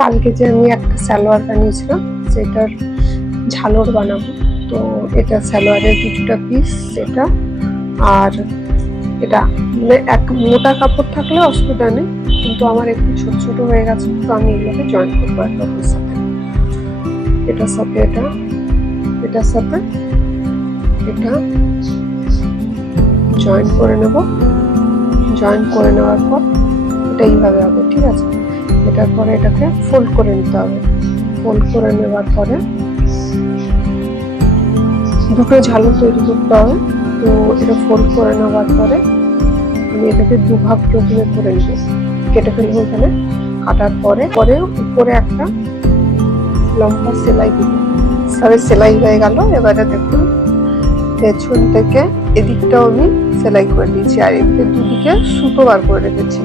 কালকে যে আমি একটা সালোয়ার বানিয়েছিলাম সেটার ঝালর বানাবো। তো এটা সালোয়ারের কিছুটা পিস, সেটা আর এটা মানে এক মোটা কাপড় থাকলে অসুবিধা নেই, কিন্তু আমার একটু ছোট ছোট হয়ে গেছে, তো আমি এগুলোকে জয়েন করবো একটা অপরের সাথে। এটার সাথে এটা, এটার সাথে এটা জয়েন করে নেব। জয়েন করে নেওয়ার পর এটা এইভাবে হবে, ঠিক আছে। এটার পরে এটাকে ফোল্ড করে নিতে হবে। ফোল্ড করে নেওয়ার পরে দুটো ঝালর তৈরি করতে হবে। তো এটা ফোল্ড করে নেওয়ার পরে আমি এটাকে দুভাগ প্রথমে করে নিব, কেটে ফেলবো এখানে। কাটার পরে উপরে একটা লম্বা সেলাই দিব। সবে সেলাই হয়ে গেল। এবারে দেখুন পেছন থেকে এদিকটাও আমি সেলাই করে দিয়েছি, আর এদিকে দুদিকে সুতো বার করে রেখেছি,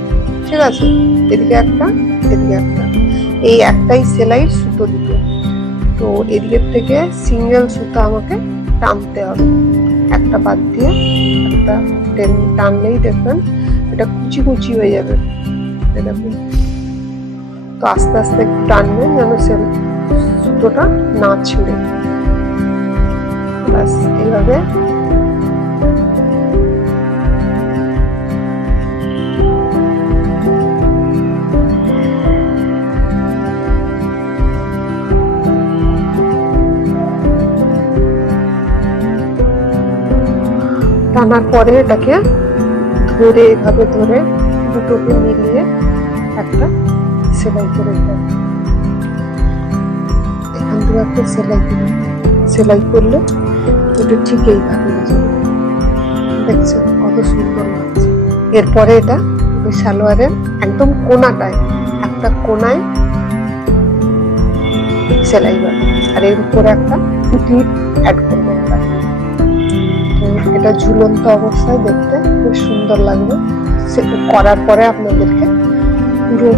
ঠিক আছে। এদিকে একটা, এদিকে একটা, এই একটাই সেলাইয়ের সুতো দুটো। তো এদিকের থেকে সিঙ্গেল সুতো আমাকে টানতে হবে, একটা বাদ দিয়ে একটা টানলেই দেখবেন এটা কুচি কুচি হয়ে যাবে। দেখুন, তো আস্তে আস্তে একটু টানবেন যেন সুতোটা না ছিঁড়ে। ব্যাস এইভাবে টানার পরে এটাকে ধরে এভাবে ধরে দুটোকে মিলিয়ে একটা সেলাই করে দিতে হবে। এখান থেকে একটা সেলাই করে, সেলাই করলে এটা ঠিক এইভাবে হয়ে যাবে। দেখছেন কত সুন্দর লাগছে। এরপরে এটা ওই সালোয়ারের একদম কোনাটায়, একটা কোনায় সেলাই করবে, আর এর উপরে একটা পুঁতি অ্যাড করবে। এটা ঝুলন্ত অবস্থায় দেখতে খুব সুন্দর লাগবে। করার পরে আপনাদেরকে পুরো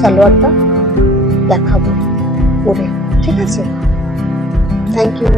সালোয়ারটা দেখাবো পরে, ঠিক আছে। Thank you.